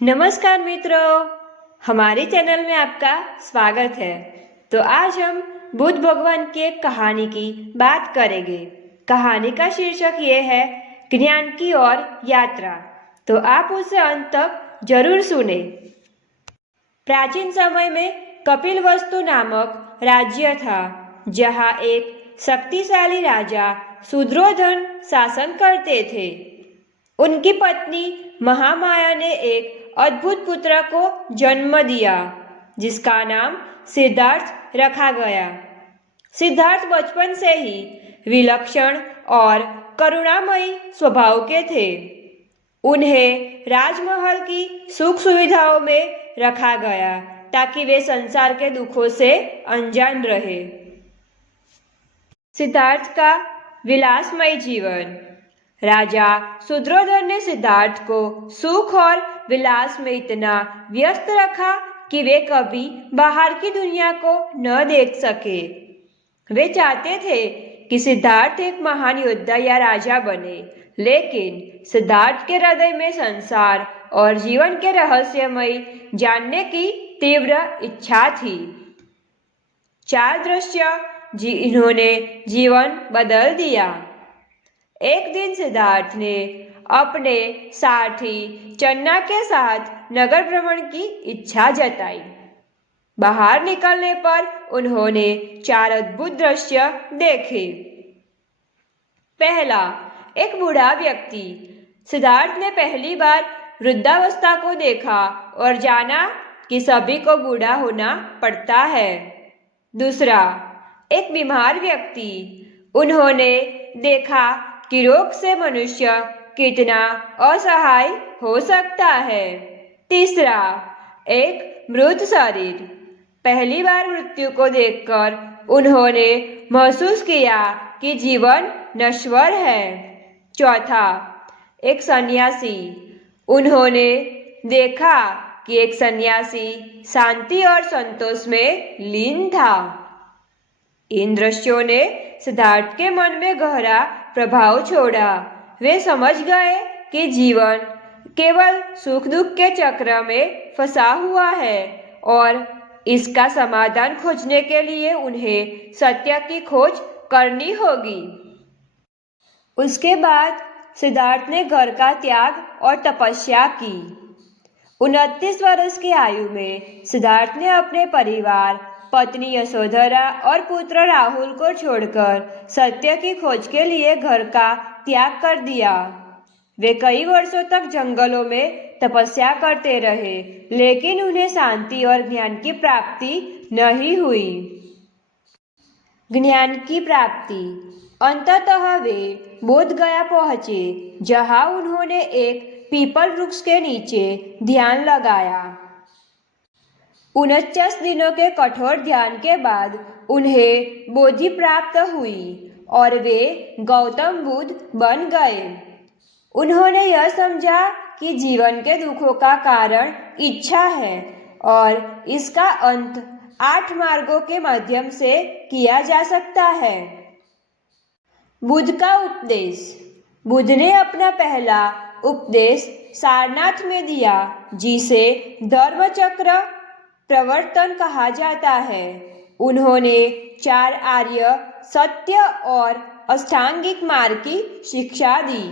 नमस्कार मित्रों, हमारे चैनल में आपका स्वागत है। तो आज हम बुद्ध भगवान की एक कहानी की बात करेंगे। कहानी का शीर्षक ये है ज्ञान की ओर यात्रा। तो आप उसे अंत तक जरूर सुने। प्राचीन समय में कपिलवस्तु नामक राज्य था, जहाँ एक शक्तिशाली राजा शूद्रोधन शासन करते थे। उनकी पत्नी महामाया ने एक अद्भुत पुत्र को जन्म दिया, जिसका नाम सिद्धार्थ रखा गया। सिद्धार्थ बचपन से ही विलक्षण और करुणामयी स्वभाव के थे। उन्हें राजमहल की सुख सुविधाओं में रखा गया ताकि वे संसार के दुखों से अनजान रहे। सिद्धार्थ का विलासमय जीवन। राजा शूद्रोधन ने सिद्धार्थ को सुख और विलास में इतना व्यस्त रखा कि वे कभी बाहर की दुनिया को न देख सके। वे चाहते थे कि सिद्धार्थ एक महान योद्धा या राजा बने, लेकिन सिद्धार्थ के हृदय में संसार और जीवन के रहस्यमय जानने की तीव्र इच्छा थी। 4 दृश्य जिन्होंने जीवन बदल दिया। एक दिन सिद्धार्थ ने अपने साथी चन्ना के साथ नगर भ्रमण की इच्छा जताई। बाहर निकलने पर उन्होंने 4 अद्भुत दृश्य देखे। पहला, एक बूढ़ा व्यक्ति। सिद्धार्थ ने पहली बार वृद्धावस्था को देखा और जाना कि सभी को बूढ़ा होना पड़ता है। दूसरा, एक बीमार व्यक्ति। उन्होंने देखा कि रोग से मनुष्य कितना असहाय हो सकता है। तीसरा, एक मृत शरीर। पहली बार मृत्यु को देखकर उन्होंने महसूस किया कि जीवन नश्वर है। चौथा, एक सन्यासी। उन्होंने देखा कि एक सन्यासी शांति और संतोष में लीन था। इन दृश्यों ने सिद्धार्थ के मन में गहरा प्रभाव छोड़ा। वे समझ गए कि जीवन केवल सुख दुख के चक्र में फंसा हुआ है और इसका समाधान खोजने के लिए उन्हें सत्य की खोज करनी होगी। उसके बाद सिद्धार्थ ने घर का त्याग और तपस्या की। 29 वर्ष की आयु में सिद्धार्थ ने अपने परिवार, पत्नी यशोधरा और पुत्र राहुल को छोड़कर सत्य की खोज के लिए घर का त्याग कर दिया। वे कई वर्षों तक जंगलों में तपस्या करते रहे, लेकिन उन्हें शांति और ज्ञान की प्राप्ति नहीं हुई। ज्ञान की प्राप्ति। अंततः वे बोध गया पहुंचे, जहां उन्होंने एक पीपल वृक्ष के नीचे ध्यान लगाया। 49 दिनों के कठोर ध्यान के बाद उन्हें बोधि प्राप्त हुई और वे गौतम बुद्ध बन गए। उन्होंने यह समझा कि जीवन के दुखों का कारण इच्छा है और इसका अंत 8 मार्गों के माध्यम से किया जा सकता है। बुद्ध का उपदेश। बुद्ध ने अपना पहला उपदेश सारनाथ में दिया, जिसे धर्मचक्र प्रवर्तन कहा जाता है। उन्होंने 4 आर्य सत्य और अष्टांगिक मार्ग की शिक्षा दी।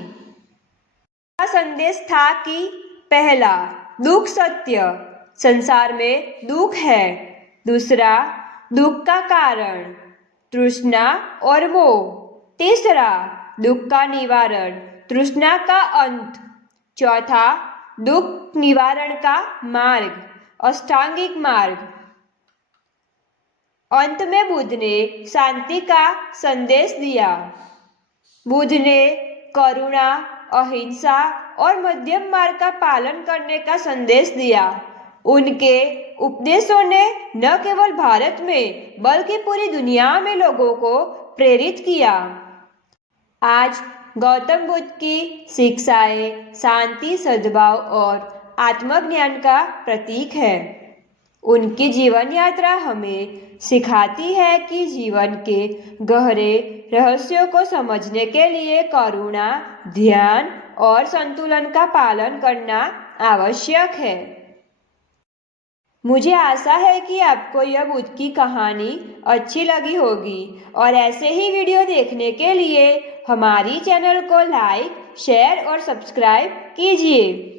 का संदेश था कि पहला, दुख सत्य, संसार में दुख है। दूसरा, दुख का कारण, तृष्णा और मोह। तीसरा, दुख का निवारण, तृष्णा का अंत। चौथा, दुख निवारण का मार्ग, अष्टांगिक मार्ग। अंत में बुद्ध ने शांति का संदेश दिया। बुद्ध ने करुणा, अहिंसा और मध्यम मार्ग का पालन करने का संदेश दिया। उनके उपदेशों ने न केवल भारत में बल्कि पूरी दुनिया में लोगों को प्रेरित किया। आज गौतम बुद्ध की शिक्षाएं शांति, सद्भाव और आत्मज्ञान का प्रतीक है। उनकी जीवन यात्रा हमें सिखाती है कि जीवन के गहरे रहस्यों को समझने के लिए करुणा, ध्यान और संतुलन का पालन करना आवश्यक है। मुझे आशा है कि आपको यह बुद्ध की कहानी अच्छी लगी होगी और ऐसे ही वीडियो देखने के लिए हमारी चैनल को लाइक, शेयर और सब्सक्राइब कीजिए।